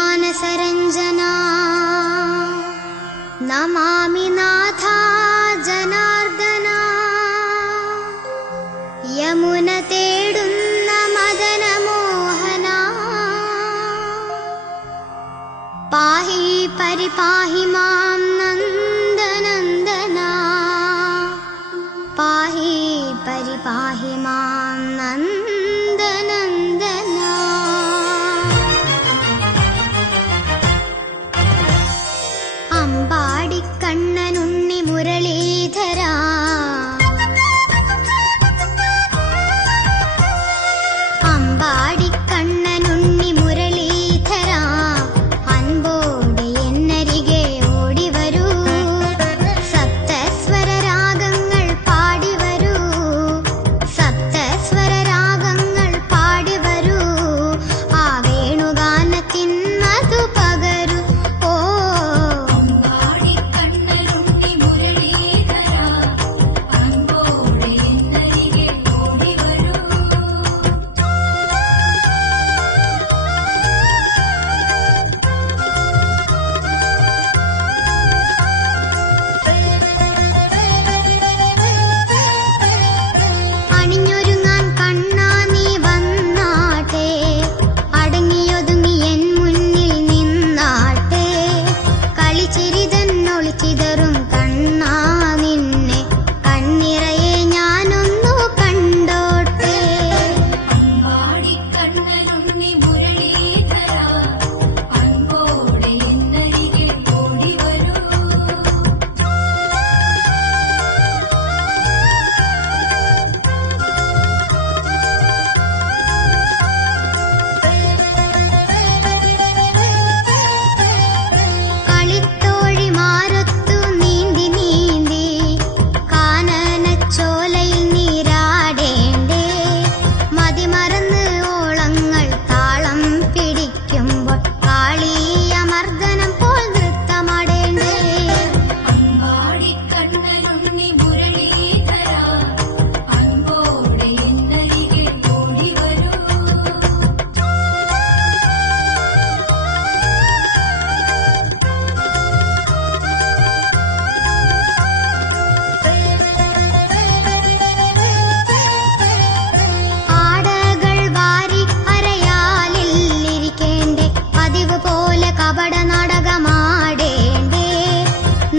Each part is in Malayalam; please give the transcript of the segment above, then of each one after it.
गोपीजनमानसरञ्जना नमामि नाथा जनार्दना यमुनतेडुन्न मदनमोहना पाहि परिपाहि मां नन्दनन्दना पाहि परिपाहि मां नन्दनन्दना अम्बाडिकण्णनुण्णि मुरलीधरा अम्बाडिकण्णनुण्णि मुरलीधरा अन्बोडे एन्नरिगे ओडि वरू सप्तस्वर रागങ്ങൾ പാടി വരൂ സപ്തസ്വര രാഗങ്ങൾ പാടി വരൂ ആ വേണുഗാനത്തിൻ മധു പകരു ഓ അമ്പാടിക്കണ്ണനുണ്ണി മുരളീധര അൻപോടെ എന്നരികെ ഓടി വരൂ അണിഞ്ഞൊരുങ്ങാൻ കണ്ണാ നീ വന്നാട്ടെ അടങ്ങിയൊതുങ്ങി എൻ മുന്നിൽ നിന്നാട്ടെ കളിച്ചിരിതന്നൊളിച്ചിതറും കണ്ണാ നിന്നെ കണ്ണിറയെ ഞാനൊന്നു കണ്ടോട്ടെ അമ്പാടിക്കണ്ണനുണ്ണി മുരളീധര അൻപോടെ എന്നരികെ ഓടി വരൂ കളിത്തോഴിമാരൊത്തു നീന്തി നീന്തി കാനനച്ചോലയിൽ നീരാടേണ്ടേ മതിമറന്ന് ഓളങ്ങൾ താളം പിടിക്കുമ്പോൾ കാളിയമർദ്ദനം പോൽ നൃത്തമാടേണ്ടേ അമ്പാടിക്കണ്ണനുണ്ണി മുരളീധര അൻപോടെ എന്നരികെ ഓടി വരൂ ആടകൾ വാരി അരയാലിൽ ഇരിക്കേണ്ടേ പതിവ് പോലെ കപട നാടകമാടേണ്ടേ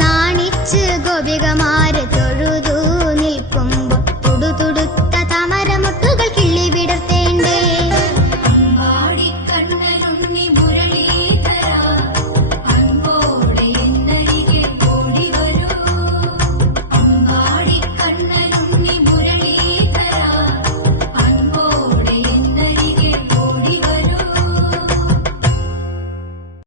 നാണിച്ച് ഗോപികമാര് തൊഴുതു നിൽക്കുമ്പോൾ തുടുതുടുത്ത